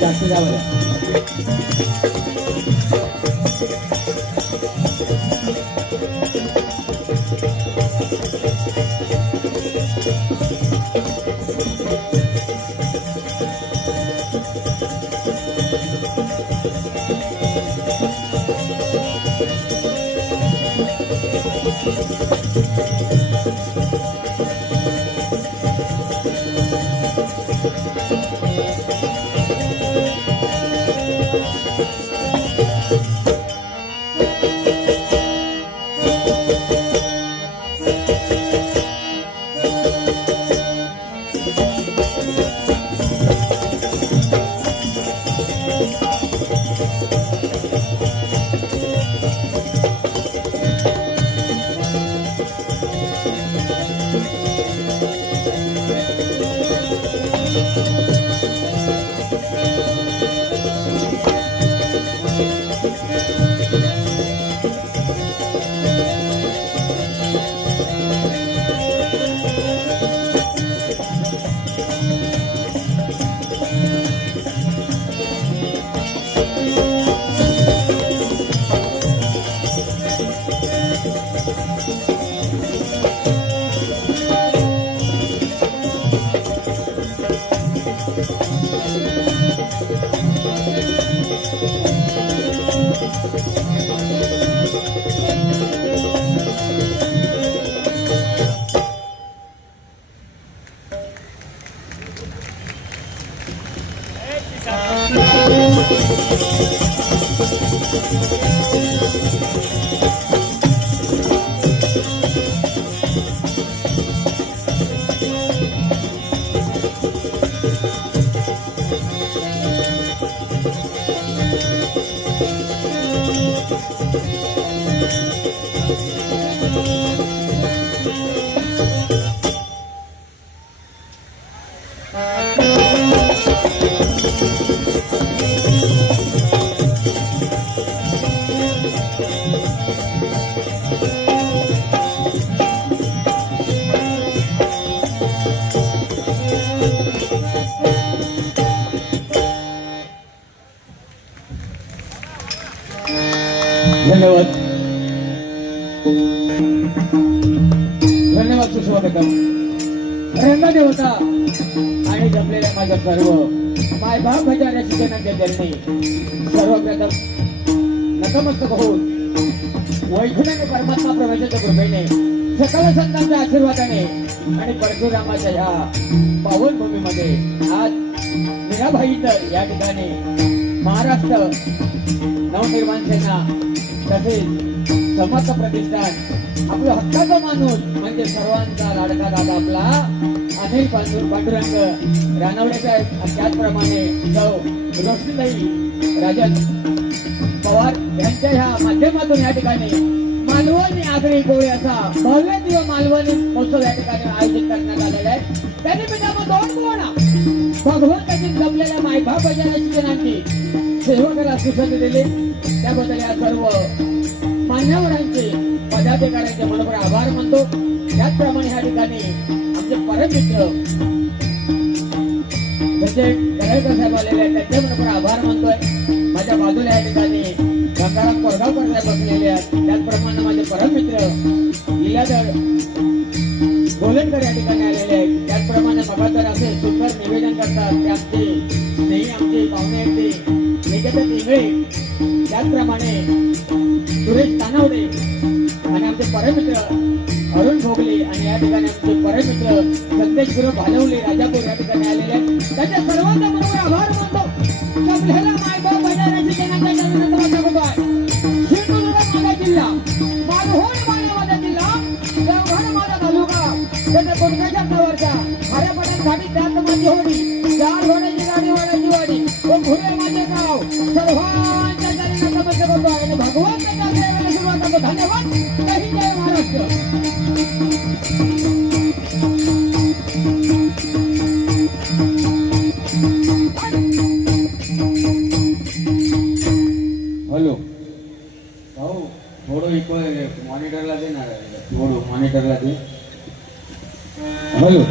जास्त जावं धन्यवाद धन्यवाद सुस्वागतम रंगदेवता आणि जमलेल्या माझ्या सर्व मायबाप भजाऱ्या शिक्षणाच्या जन्मी सर्वप्रथम नतमस्तक होऊन वैकुंठाने परमात्मा प्रवेशाच्या कृपेने सकल संतांच्या आशीर्वादाने आणि परशुरामाच्या ह्या पावन भूमीमध्ये आज मीराबाई तर या ठिकाणी महाराष्ट्र नवनिर्माण सेना तसेच समर्थ प्रतिष्ठान आपलं हक्काचा माणूस म्हणजे सर्वांचा लाडका दादा आपला अनिल पांडुरंग रानवड्याच्या त्याचप्रमाणे सौ रोशनीताई राजन पवार यांच्या ह्या माध्यमातून या ठिकाणी मालवणी आगरी कोळी असा भव्य दिव मालवणी महोत्सव या ठिकाणी आयोजित करण्यात आलेला आहे. त्यानिमित्तानं दोन भगवंताची जमलेल्या मायबाप शिक्षणाची सेवकाला सुसंधी दिली त्याबद्दल या सर्व मान्यवरांचे पदाधिकाऱ्यांचे मनोभावे आभार मानतो. त्याचप्रमाणे या ठिकाणी आमचे परममित्र संजय गळेकर साहेब आलेले आहेत त्यांचे मनोभावे आभार मानतोय. माझ्या बाजूला या ठिकाणी गंगाराम कोरगावकर साहेब बसलेले आहेत. त्याचप्रमाणे माझे परममित्र लीलाधर गोलनकर या ठिकाणी आलेले आहेत. त्याचप्रमाणे मगातर असे सुंदर निवेदन करतात ते आमचे स्नेही आमचे पाहुणे आहेत निकेतन इंगळे त्याचप्रमाणे सुरेश तानावडे आणि आमचे परममित्र अरुण भोगले आणि या ठिकाणी आमचे परममित्र संदेश गुरु भालवले राजापूर या ठिकाणी आलेले आहेत. त्यांच्या सर्वांचा मनोभावे आभार मानतो. जमलेला मायबाप भजाऱ्याची होडी चार होण्याची गाडी वाड्याची वाडी व पुढे माझे गाव सर्वांच्या तरी नमस्कार करतो आणि भगवंताच्या सेवेला सुरुवात करतो. धन्यवाद. जय हिंद, जय महाराष्ट्र. हॅलो भाऊ, थोडं इकडे मॉनिटरला दे ना, थोडं मॉनिटरला दे. हॅलो,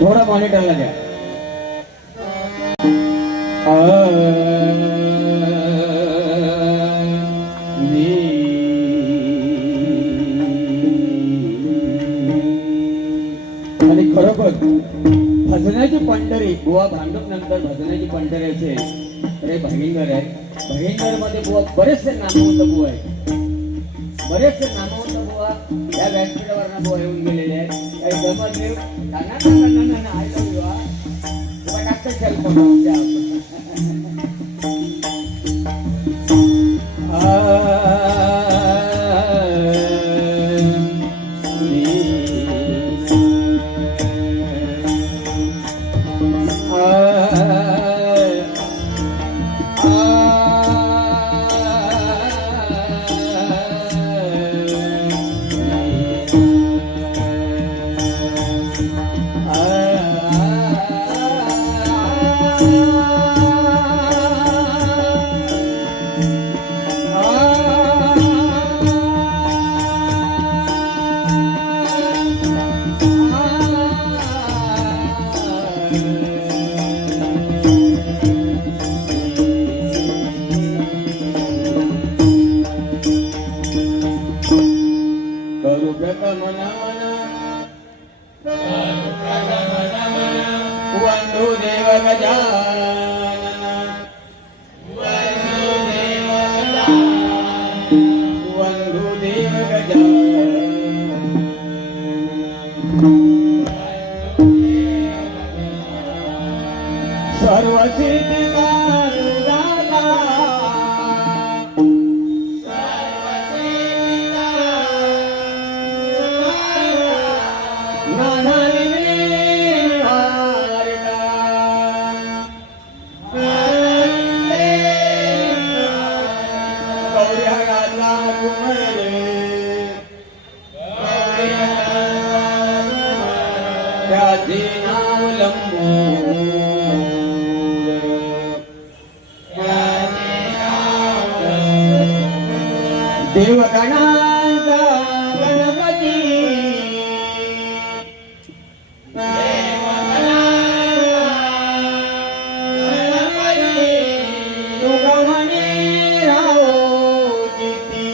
थोडा मॉनिटरला द्या. आणि खरोखर भजनाची पंढरी बुवा भांडूप नंतर भजनाची पंढरी असेल तर हे भगिंदर आहे. भगिंदर मध्ये बुवा बरेचसे नामवंत बुवा आहेत. बरेचसे नामवंत बुवा या व्यासपीठावर बुवा येऊन गेलेले आहेत. काही जमतदेव वंदुदेव गजानन वंदुदेव गजानन सर्वसिद्धिदाता देवगणांचा गणपती तुका म्हणे राहो जिती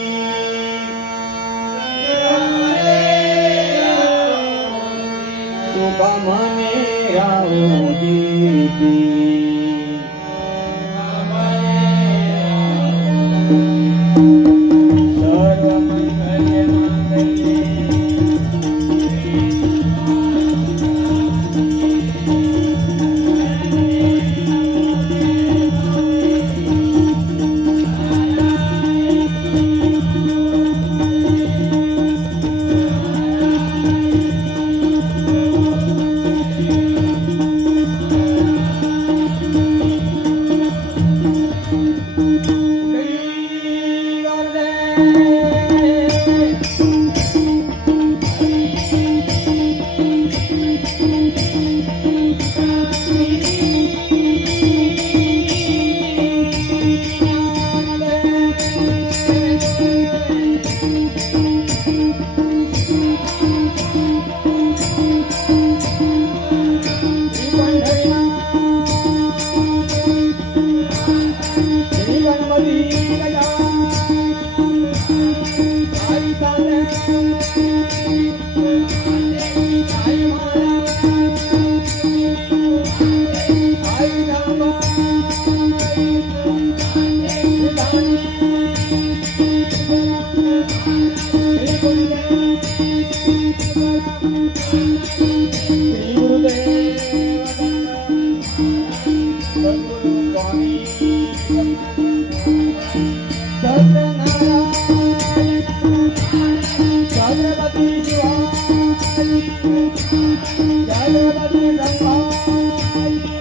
तुका म्हणे राहो जिती छत्रपती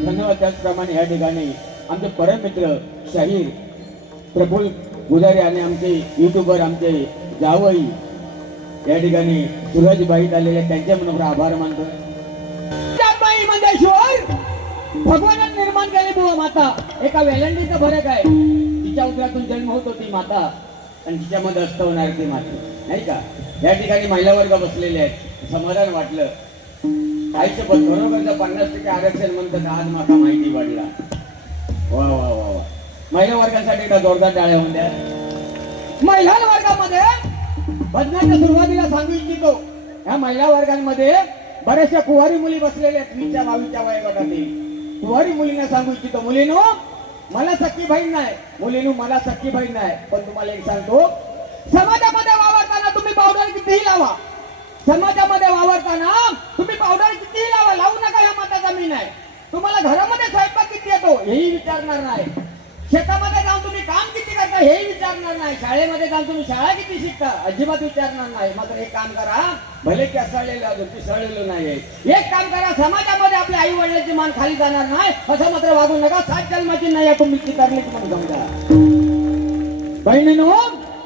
धन्यवाद. त्याचप्रमाणे या ठिकाणी आमचे परम मित्र शाहीर प्रफुल्ल गुजारी आणि आमचे युट्यूबर आमचे जावई या ठिकाणी सूरजबाई आलेले त्यांच्या मनोभावे आभार मानतो. भगवानाने निर्माण केली बुवा माता. एका वेलंडीचा फरक आहे. तिच्या उदरातून जन्म होतो ती माता आणि तिच्यामध्ये असत होणार ती माता, नाही का. या ठिकाणी महिला वर्ग बसलेले आहेत. समाधान वाटलं. आईचं पण बरोबर 50% आरक्षण म्हणतात. आज माका माहिती पडला. वा वा वा वा. महिला वर्गासाठी एकदा जोरदार टाळ्या होऊन द्या. महिला वर्गामध्ये भजनाच्या सुरुवातीला सांगू इच्छितो, ह्या महिला वर्गांमध्ये बऱ्याचशा कुवारी मुली बसलेल्या आहेत. 20-22 वयोगटातील कुवारी मुलींना सांगू इच्छितो, मुलीनो मला सख्खी बहीण नाही, मुलीनो मला सख्खी बहीण नाही, पण तुम्हाला एक सांगतो, समाजामध्ये वावरताना तुम्ही पावडर कितीही लावा, समाजामध्ये वावरताना तुम्ही पावडर कितीही लावा, लावू नका. ह्या माताचा मी नाही. तुम्हाला घरामध्ये स्वयंपाक किती येतो हेही विचारणार नाही. शेतामध्ये जाऊन तुम्ही काम किती करता हेही विचारणार नाही. शाळेमध्ये जाऊन तुम्ही शाळा किती शिकता अजिबात विचारणार नाही. मात्र एक काम करा, भले कसळलेलं पिसळलेलं नाही, एक काम करा, समाजामध्ये आपल्या आई वडिलांची मान खाली जाणार नाही असं मात्र वागू नका. 7 जन्माची नाही तुम्ही करणे तुम्हाला समजा. बहिणीनो,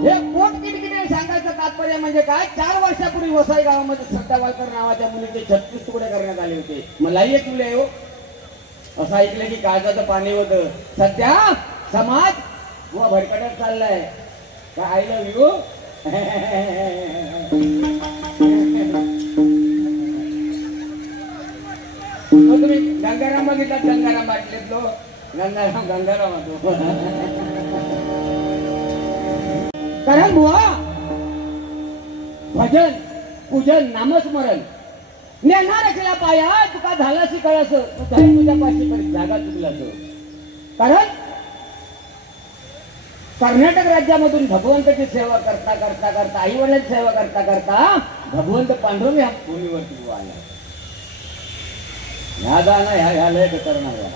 हे पोट किटकिटे सांगायचं तात्पर्य म्हणजे काय, 4 वर्षापूर्वी वसाई गावामध्ये सत्तावालकर नावाच्या मुलीचे 36 तुकडे करण्यात आले होते. मलाही एक मुले हो असं ऐकलं की काळजाचं पाणी होतं. सध्या समाज व भरकटत चाललाय. काय आय लव्ह यू तुम्ही गंगाराम बघितला, गंगाराम बाटलेत लो, गंगाराम होतो. कारण बुवा भजन पूजन नामस्मरण ज्ञानारखला पाया तुका झाला शिकळस तुझ्या पाशी कधी जागा चुकलास. कारण कर्नाटक राज्यामधून भगवंताची सेवा करता करता करता आई वडिलांची सेवा करता करता भगवंत पांडुरंग ह्या भूमीवरती आला. ह्या जाणं ह्या लय खतरनाक आहे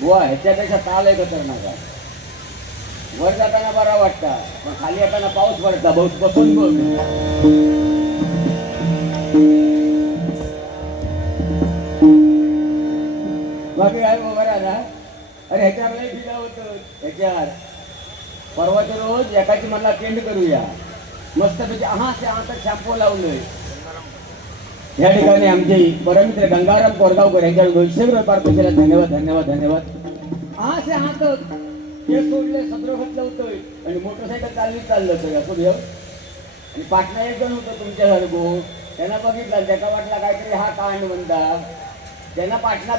बुवा. ह्याच्यापेक्षा ताल लय खतरनाक आहे. वर जाताना बरा वाटता, पण खाली येताना पाऊस पडता. बहुत बसून बघ. बाकी काय वगैरे ना. अरे ह्याच्यावर लय भिला होतं. ह्याच्यावर परवाच्या रोज एकाची मला टेंड करूया मस्तपैकी. आता शॅम्पू लावलोय. या ठिकाणी आमचे परमित्र गंगाराम कोरगावकर यांच्या 200 रुपये पैशाला धन्यवाद धन्यवाद धन्यवाद. हात हे सोडले सदर घातलं होतोय आणि मोटरसायकल चाललं होतं असं देव. आणि पाटणा एक जण होतं तुमच्यासारखं. त्यांना बघितलं, त्याचा वाटला काहीतरी हा कांड म्हणता. त्यांना पाटणा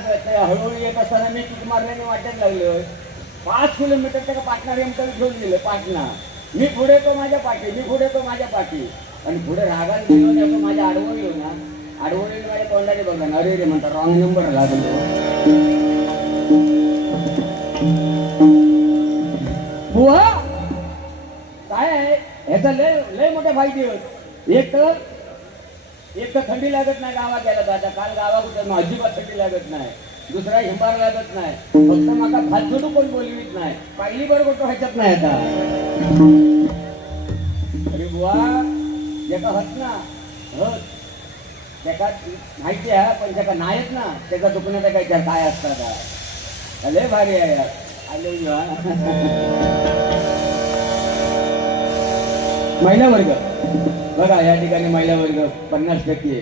हळूहळू येत असताना मी किक मारल्याने वाटत लागलं. 5 किलोमीटर त्या पाटणा रेमकडे घेऊन गेलं. पाटणा मी पुढे तो माझ्या पाठी, मी पुढे तो माझ्या पाठी. आणि पुढे रागात गेलो त्याचं माझ्या आडवं येऊ ना, आडवळी माझ्या तोंडाने बघा ना, अरे रे म्हणता रॉंग नंबर लागलो. बुवा काय आहे ह्याचा लय मोठा फायदे होत. एक तर थंडी लागत नाही गावात गेला तर. काल गावाकडे अजिबात थंडी लागत नाही. दुसरा हिंबार लागत नाही. फक्त माका फालतू कोण बोलवीत नाही. पहिली बरोबर तो ह्याच्यात नाही आता. अरे बुवा एका हत ना हत त्याका माहिती आहे, पण त्याका नाहीत ना त्याचा दुखण्याचा काय असतात. लय भारी आहे यार. महिला वर्ग बघा या ठिकाणी महिला वर्ग 50%.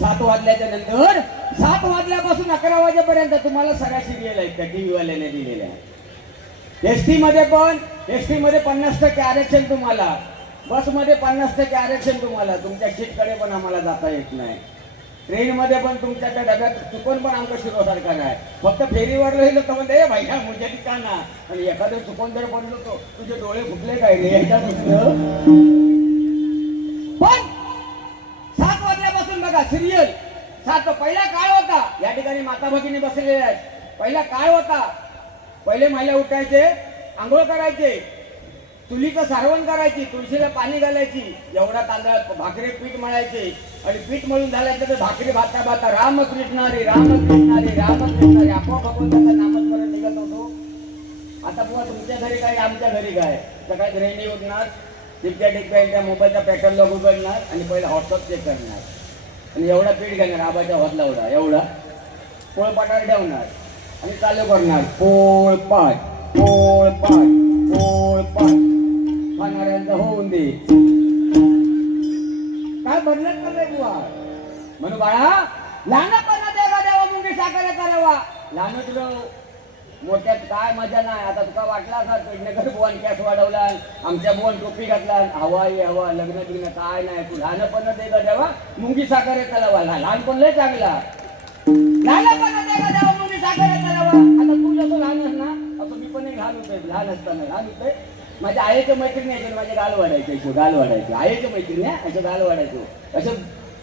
7 वाजल्याच्या नंतर 7 वाजल्यापासून 11 वाजेपर्यंत तुम्हाला सगळ्या सिरियल आहेत त्या टीव्ही वाल्याने दिलेल्या. एसटी मध्ये पण एसटी मध्ये 50% आरक्षण तुम्हाला. बसमध्ये 50% आरक्षण तुम्हाला, तुमच्या सीटकडे पण आम्हाला जाता येत नाही. ट्रेनमध्ये पण तुमच्या त्या डब्यात चुकून पण आमचं शिरोसारखा नाही. फक्त फेरीवर राहिलं तर म्हणते ए भाई मुझे का ना, आणि एखादं चुकून जर पडलो तो तुझे डोळे फुटले काय रे ह्याच्यापासून. पण 7 वाजल्यापासून बघा सिरियल 7. पहिला काळ होता, या ठिकाणी माता भगिनी बसलेले आहेत. पहिला काळ होता, पहिले महिला उठायचे, आंघोळ करायचे, चुलीचं सारवण करायची, तुळशीला पाणी घालायची, एवढा तांदळात भाकरी पीठ मळायचे, आणि पीठ मळून झाल्याचं तर भाकरी भाता भाता रामकृष्ण हरी रामकृष्ण हरी रामकृष्ण हरी आपोआप भगवंताचं नामस्मरण निघत होतो. आता बुवा तुमच्या घरी काय, आमच्या घरी काय, सकाळी गृहिणी उठणार, टिपक्या टिपक्या मोबाईलचा पॅटर्न लॉग उघडणार आणि पहिला व्हॉट्सअप चेक करणार, आणि एवढा पीठ घेणार आबाच्या होतला एवढा पोळपाटावर ठेवणार आणि चालू करणार पोळपाट पोळपाट पोळपाट. खाणाऱ्यांचं होऊन दे. काय बदलत का बुवा. म्हणून बाळा लहानपणा देवा देवा मुंगी साखर करावा. लहान तुला मोठ्यात काय मजा नाही. आता तुका वाटला असा पेडणेकर बुवान कॅस वाढवला, आमच्या बुवान टोपी घातला, हवा ये हवा लग्न बिग्न काय नाही. तू लहानपणा देवा देवा मुंगी साखर करावा. लहानपण लय चांगला. लहानपणा देवा देवा मुंगी साखर करावा. आता तू जसं लहान ना असं मी पण एक लहान होतोय. लहान असताना लहान होतोय. माझ्या आईच्या मैत्रिणी यायचे, माझे गाल वाढायचे, गाल वाढायचे. आईच्या मैत्रिणी असे गाल वाढायचो, असे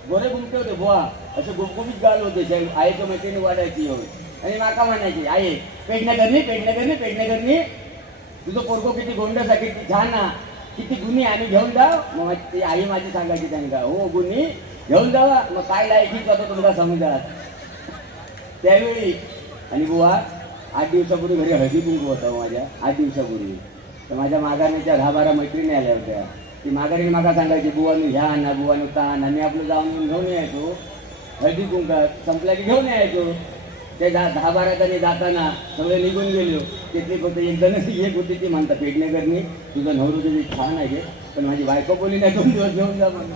गोरे गुमटे होते बुवा, असे गुमगुमीत गाल होते. आईच्या मैत्रिणी वाढायची एवढी. आणि माका म्हणायची आई पेडण्या करणी पेडण्या करणी पेडण्या करणी, तुझं पोरगो किती गोंडसाठी छान ना, किती गुन्हे आम्ही घेऊन जाऊ. मग ती आई माझी सांगायची त्यांना हो गुन्हे घेऊन जावा. मग काय लायकीच होतं तुला समजात त्यावेळी. आणि बुवा 8 दिवसापूर्वी घरी हळदी कुंकू होता माझ्या. 8 दिवसापूर्वी तर माझ्या माघारणीच्या 10-12 मैत्रिणी आल्या होत्या. ती माघारीने मागा सांगायची बुवानू ह्या ना बुवानू तान. आम्ही आपलं जाऊन घेऊन यायचो हळदी कुंकात. संपल्या की घेऊन यायचो. ते 10-12 जणी जाताना सगळे निघून गेलो. तिथली होते एक जण एक होती ती म्हणतात पेडणेकरनी तुझं नवरू तुझी छान आहे, पण माझी बायको बोली नाही 2 दिवस घेऊन जा म्हणून.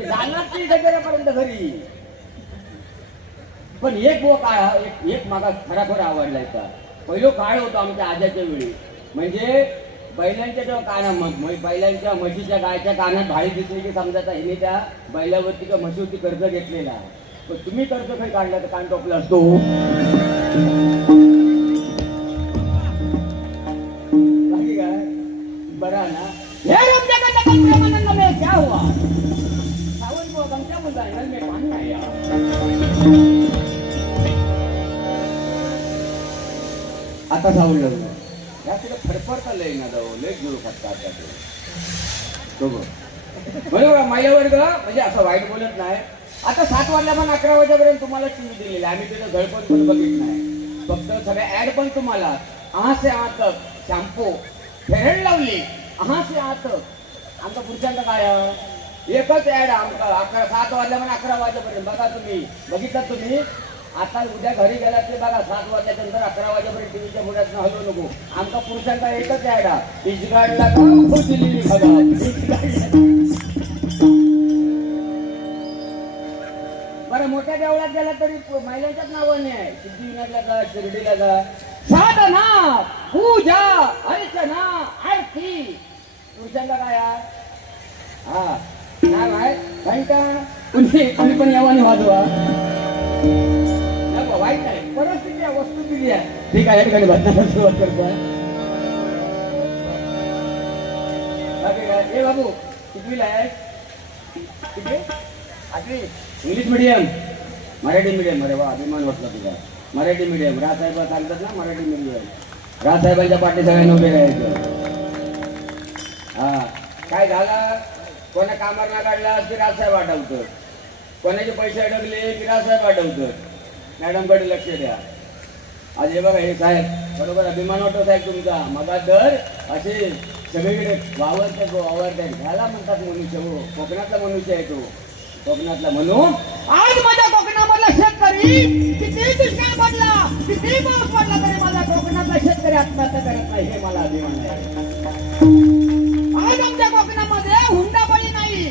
जाणार घरी. पण एक काळ एक मागा खराखर आवडलाय का. पहिलो काळ होता आमच्या आजाच्या वेळी, म्हणजे बैलांच्या जेव्हा काना बैलांच्या म्हशीच्या गायच्या कानात भाडी दिसली की समजायचा हिने त्या बैलावरती किंवा म्हशीवरती कर्ज घेतलेला. पण तुम्ही कर्ज काही काढला तर कान टोपला असतो. बाकी काय बरा ना. क्या हुआ सावन को गमचा बोलता है में पानी आया. आता सावलं या तुला फडफडता लय ना जाऊ लय घेऊ शकता तो बरोबर. महिला वर्ग म्हणजे असं वाईट बोलत नाही. आता 7 वाजल्या पण 11 वाजेपर्यंत तुम्हाला टीव्ही दिलेली. आम्ही तिथं गळपण पण बघित नाही. फक्त सगळ्या ऍड पण तुम्हाला आहा से आहा तक शॅम्पू फेरेड लावली आहा से आहा तक. आमचा पुरुषांचा काय एकच ऍड आमचा 7 वाजल्या पण 11 वाजेपर्यंत. बघा तुम्ही बघितलं तुम्ही. आता उद्या घरी गेलात ते बघा 7 वाजल्यानंतर 11 वाजेपर्यंत टीव्हीच्या पुढ्यात हलवू नको. आमचा पुरुषांचा एकच ऍड आहे इजगाडला का दिलेली बरं. मोठ्या देवळात गेला तरी महिलांच्याच नावाने आहे. सिद्धिविनायकला जा शिर्डीला जा साधना पूजा अर्चना आरती. पुरुषांचा काय हा नाव आहे घंटा. कुणी पण यावाने वाजवा वाईट आहे. परिस्थिती आहे वस्तू दिली आहे ठीक आहे. या ठिकाणी बदलायला सुरुवात करतोय. ए बाबू कितवीला आहे. किती 8वी. English medium Marathi medium. अरे वा अभिमान वाटला तुझा. मराठी मीडियम राजसाहेब सांगतात ना मराठी मीडियम. राजसाहेबांच्या पाठी सगळ्यांना उभे राहायचं. हा काय झालं कोणा कामावर ना काढला की राजसाहेब आठवतं. कोणाचे पैसे अडकले की राजसाहेब आठवतं. मॅडमकडे लक्ष द्या. आज हे बघा हे साहेब बरोबर अभिमान वाटतो साहेब तुमचा. मगा दर असे सगळीकडे वावरतात घ्यायला म्हणतात मनुष्य. हो कोकणातला मनुष्य आहे तो. कोकणातला म्हणून आज माझ्या कोकणामधला शेतकरी किती दुष्काळ पडला किती पाऊस पडला तरी माझा कोकणातला शेतकरी आत्महत्या करत नाही. हे मला अभिमान आहे. आज आमच्या कोकणामध्ये हुंडाबळी नाही.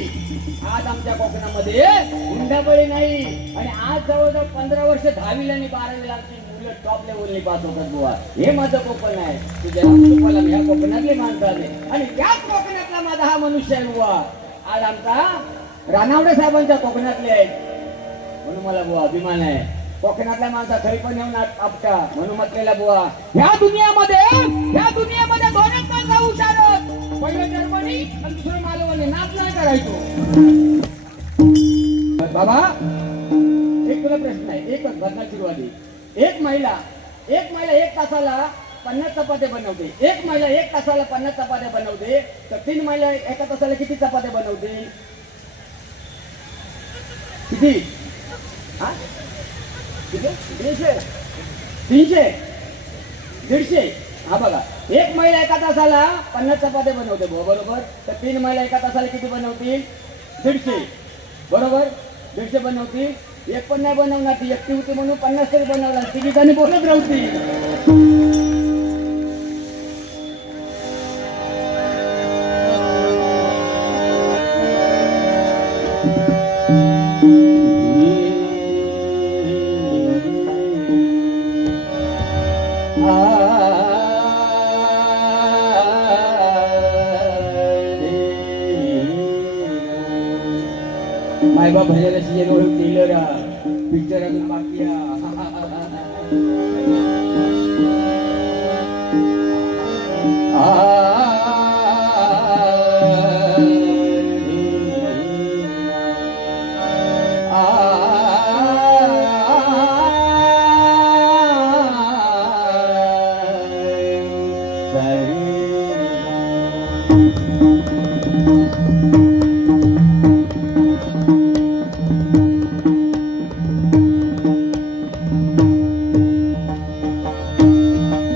आज आमच्या कोकणामध्ये हुंडाबळी नाही आणि आज जवळजवळ 15 वर्ष 10वीला आणि 12वीला आमची मुलं टॉप लेवलनी पास होतात बुवा. हे माझं कोकण आहे. तुझ्या मला ह्या कोकणातले माणसं आले आणि त्याच कोकणातला माझा हा मनुष्य आहे बुवा. आज आमचा रानावडे साहेबांच्या कोकणातले आहेत म्हणून मला बुवा अभिमान आहे. कोकणातल्या माणसा खरी पण येऊन आपटा म्हणून म्हटलेला बुवा ह्या दुनियामध्ये दोनच माणसं हुशार आहेत. पहिलं जर्मनी आणि दुसरं मालवणी. नाच नाही करायचो. बाबा एक तुला प्रश्न आहे. एकच भरणार सुरुवाती. एक महिला एक तासाला 50 चपात्या बनवते. एक महिला 1 तासाला 50 चपात्या बनवते तर 3 महिला एका तासाला किती चपात्या बनवते? किती? हा किती? 300 150. हा बघा एक महिला एका तासाला 50 चपात्या बनवते बरोबर. तर 3 महिला एका तासाला किती बनवतील? 150 बरोबर. 150 बनवतील. एक पण नाही बनवणार. ती एकटी होती म्हणून 50 तरी बनवणार. तिघी जणी बोलत राहतील. मायबाप भजायला सीजन ओळख केलं रा पिक्चर अजून बाकी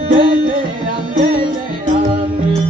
जय जय राम